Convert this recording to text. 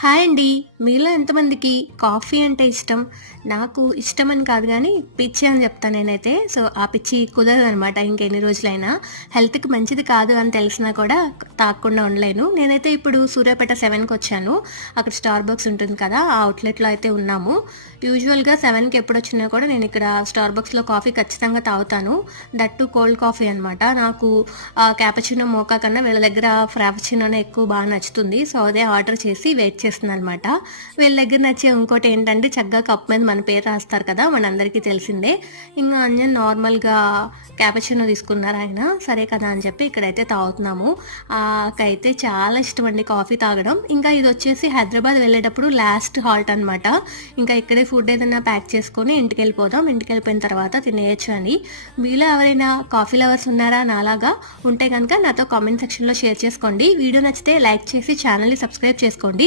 Hi అండి. మీలో ఎంతమందికి కాఫీ అంటే ఇష్టం? నాకు ఇష్టమని కాదు గానీ, పిచ్చి అని చెప్తా నేనైతే. సో, ఆ పిచ్చి కుదరదనమాట ఇంకెన్ని రోజులైనా. హెల్త్‌కి మంచిది కాదు అని తెలిసినా కూడా తాగకుండా ఉండలేను. నేనైతే ఇప్పుడు సూర్యాపేట 7కొచ్చాను. అక్కడ స్టార్ బక్స్ ఉంటుంది కదా! ఆ అవుట్‌లెట్‌లో అయితే ఉన్నాము. యూజువల్‌గా 7కి ఎప్పుడొచ్చినా కూడా నేనిక్కడ స్టార్ బక్స్‌లో కాఫీ ఖచ్చితంగా తాగుతాను. దట్ టూ కోల్డ్ కాఫీ అనమాట. నాకు క్యాపచినో, మోకా కన్నా వీళ్ళ దగ్గర ఫ్రాపుచినోనే ఎక్కువ నచ్చుతుంది. సో, అదే ఆర్డర్ చేసి వెయిట్ చేస్తున్నాననమాట. వీళ్ళ దగ్గర నచ్చే ఇంకోటేంటంటే చక్కగా కప్ మీద మన పేరు రాస్తారు కదా! మనందరికీ తెలిసిందే. ఇంగా అంజన్ నార్మల్‌గా క్యాపచినో తీసుకున్నారాయన. సరే కదా అని చెప్పి ఇక్కడైతే తాగుతున్నాము. నాకైతే చాలా ఇష్టమండి కాఫీ తాగడం. ఇంకా ఇదొచ్చేసి హైదరాబాద్ వెళ్ళేటప్పుడు లాస్ట్ హాల్ట్ అనమాట. ఇంకా ఇక్కడే ఫుడ్ ఏదన్నా ప్యాక్ చేసుకొని ఇంటికెళ్ళిపోదాం. ఇంటికెళ్ళిపోయిన తర్వాత తినేయొచ్చు అని. మీలో ఎవరైనా కాఫీ లవర్స్ ఉన్నారా నాలాగా? ఉంటే గనక నాతో కామెంట్ సెక్షన్‌లో షేర్ చేసుకోండి. వీడియో నచ్చితే లైక్ చేసి ఛానల్‌ని సబ్స్క్రైబ్ చేసుకోండి.